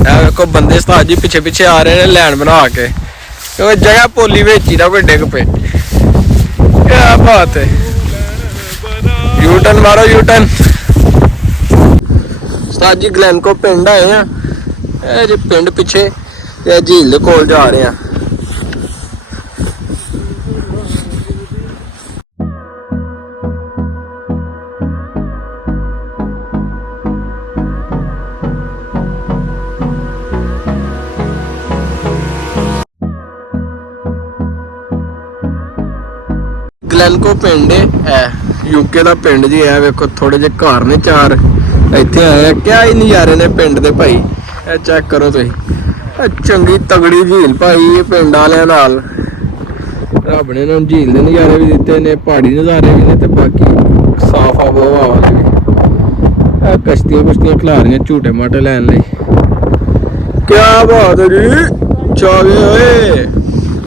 ਵੇਖੋ ਬੰਦੇ ਉਸਤਾਦ जी पिछे पिछे आ रहे हैं लैन बना के क्योंकि जगह पोली बेच ही ना कोई डिग पे। क्या बात है, यूटर्न मारो यूटर्न। उस्ताद जी ग्लैनको पिंड आए हैं जी, पिंड पिछे झील दे कोल जा रहे हैं। ग्लैनको पिंड है यूके का पिंड जी है। वेखो थोड़े जे घर ने चार इत्थे आए हैं। क्या ही नज़ारे ने पिंड दे भाई, चेक करो तुसीं। चंगी तगड़ी झील भाई ये पिंड वालियां नाल। रब ने इन्हां नूं झील दे नज़ारे भी दित्ते ने, पहाड़ी नज़ारे भी ने ते बाकी साफ आबोहवा वाले भी। कश्तियां कुश्तियां खिला रही झूटे माटे लैन लई। क्या बात है जी, चा गए ओए।